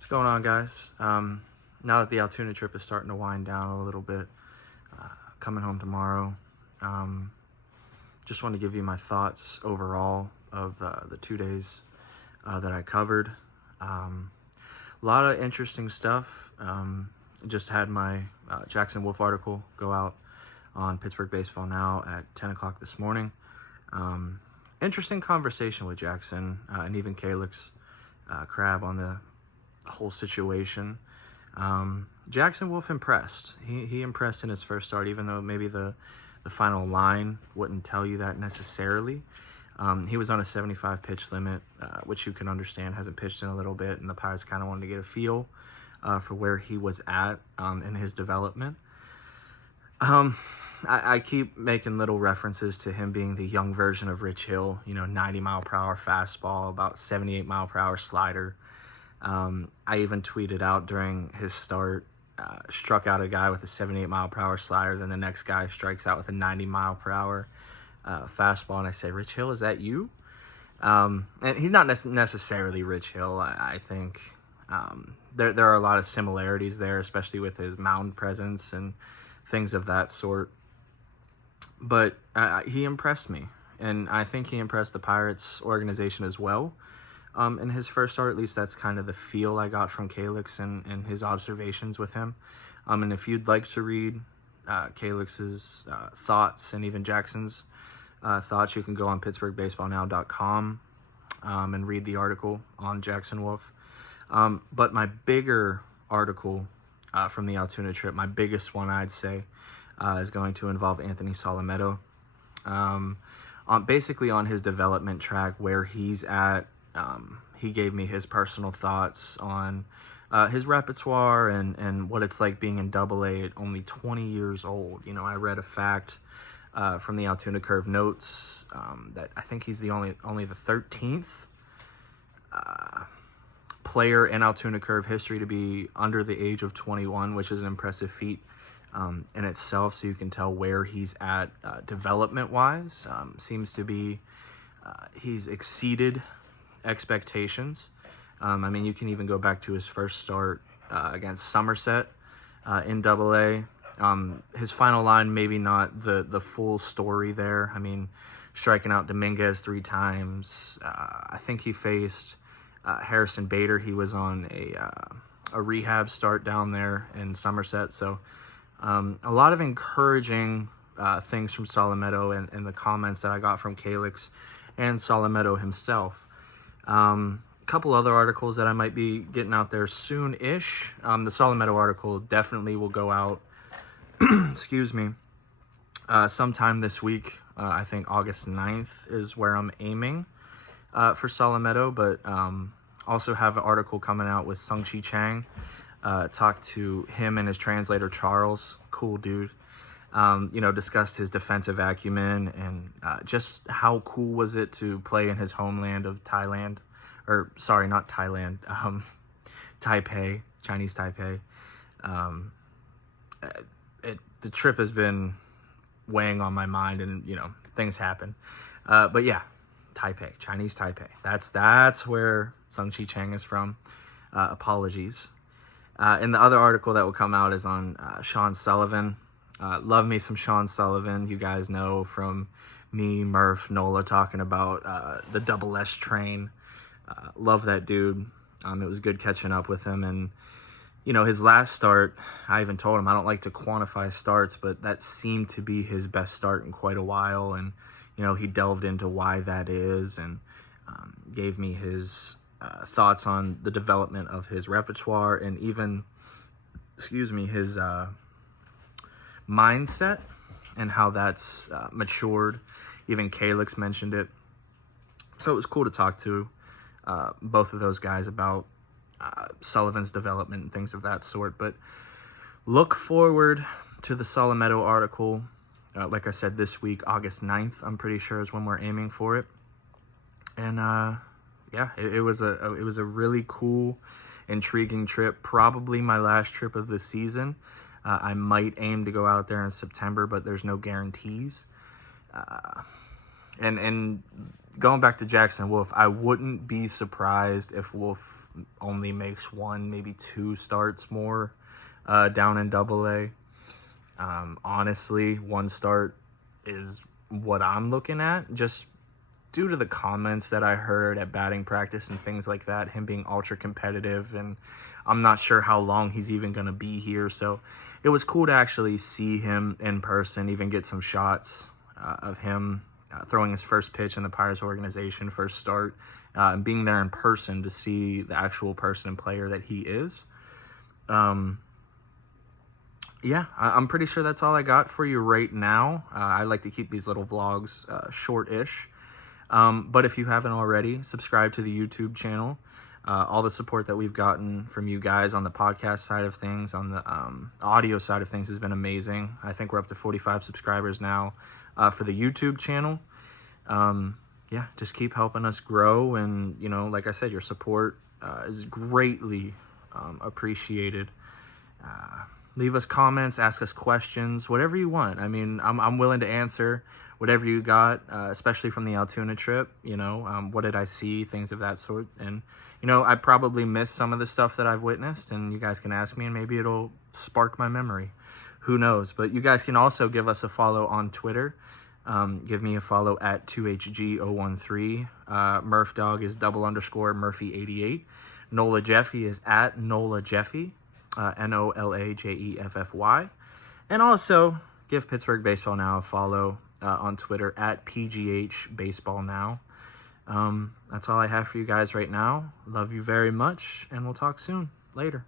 What's going on, guys? Now that the Altoona trip is starting to wind down a little bit, coming home tomorrow, just want to give you my thoughts overall of the 2 days that I covered. A lot of interesting stuff. Just had my Jackson Wolf article go out on Pittsburgh Baseball Now at 10 o'clock this morning. Interesting conversation with Jackson and even Calix Crab on the whole situation. Jackson Wolf impressed. He impressed in his first start, even though maybe the final line wouldn't tell you that necessarily. He was on a 75 pitch limit, which you can understand, hasn't pitched in a little bit, and the Pirates kind of wanted to get a feel for where he was at in his development. I keep making little references to him being the young version of Rich Hill, 90 mile per hour fastball, about 78 mile per hour slider. I even tweeted out during his start, struck out a guy with a 78 mile per hour slider, then the next guy strikes out with a 90 mile per hour fastball, and I say, Rich Hill, is that you? And he's not necessarily Rich Hill. I think there are a lot of similarities there, especially with his mound presence and things of that sort. But he impressed me, and I think he impressed the Pirates organization as well. In his first start, at least that's kind of the feel I got from Calix and his observations with him. And if you'd like to read Calix's thoughts and even Jackson's thoughts, you can go on PittsburghBaseballNow.com and read the article on Jackson Wolf. But my bigger article from the Altoona trip, my biggest one, I'd say, is going to involve Anthony Solometo. Basically on his development track, where he's at. He gave me his personal thoughts on his repertoire and what it's like being in Double-A at only 20 years old. I read a fact from the Altoona Curve notes that I think he's the only the 13th player in Altoona Curve history to be under the age of 21, which is an impressive feat in itself. So you can tell where he's at development-wise. Seems to be he's exceeded expectations. You can even go back to his first start against Somerset in Double-A. His final line, maybe not the full story there. Striking out Dominguez 3 times. I think he faced Harrison Bader. He was on a rehab start down there in Somerset. So a lot of encouraging things from Solometo and the comments that I got from Calix and Solometo himself. A couple other articles that I might be getting out there soon-ish. The Solometo article definitely will go out, excuse me, sometime this week. I think August 9th is where I'm aiming for Solometo, but also have an article coming out with Sung-Chi Chang. Talked to him and his translator, Charles. Cool dude. Discussed his defensive acumen and just how cool was it to play in his homeland of Thailand, or sorry, not Thailand, Taipei, Chinese Taipei. The trip has been weighing on my mind, and things happen. But yeah, Taipei, Chinese Taipei. That's where Sung-Chi Chang is from. Apologies. And the other article that will come out is on Sean Sullivan. Love me some Sean Sullivan. You guys know from me, Murph, Nola talking about the Double S train. Love that dude. It was good catching up with him. And, his last start, I even told him I don't like to quantify starts, but that seemed to be his best start in quite a while. And, he delved into why that is and gave me his thoughts on the development of his repertoire and even, his mindset and how that's matured. Even Calix mentioned it. So it was cool to talk to both of those guys about Sullivan's development and things of that sort. But look forward to the Solometo article. Like I said, this week, August 9th, I'm pretty sure is when we're aiming for it. And it was a really cool, intriguing trip. Probably my last trip of the season. I might aim to go out there in September, but there's no guarantees. And going back to Jackson Wolf, I wouldn't be surprised if Wolf only makes 1, maybe 2 starts more down in AA. Honestly, 1 start is what I'm looking at, just due to the comments that I heard at batting practice and things like that, him being ultra competitive, and I'm not sure how long he's even going to be here. So it was cool to actually see him in person, even get some shots of him throwing his first pitch in the Pirates organization, first start, and being there in person to see the actual person and player that he is. Yeah, I'm pretty sure that's all I got for you right now. I like to keep these little vlogs short-ish. But if you haven't already, subscribe to the YouTube channel. All the support that we've gotten from you guys on the podcast side of things, on the audio side of things, has been amazing. I think we're up to 45 subscribers now for the YouTube channel. Yeah, just keep helping us grow. And, you know, like I said, your support is greatly appreciated. Leave us comments, ask us questions, whatever you want. I mean, I'm willing to answer whatever you got, especially from the Altoona trip. You know, what did I see, things of that sort. And, you know, I probably missed some of the stuff that I've witnessed, and you guys can ask me, and maybe it'll spark my memory. Who knows? But you guys can also give us a follow on Twitter. Give me a follow at 2HG013. Murphdog is _Murphy88. Nola Jeffy is at Nola Jeffy. NOLAJEFFY. And also give Pittsburgh Baseball Now a follow on Twitter at PGH Baseball Now. That's all I have for you guys right now. Love you very much, and we'll talk soon. Later.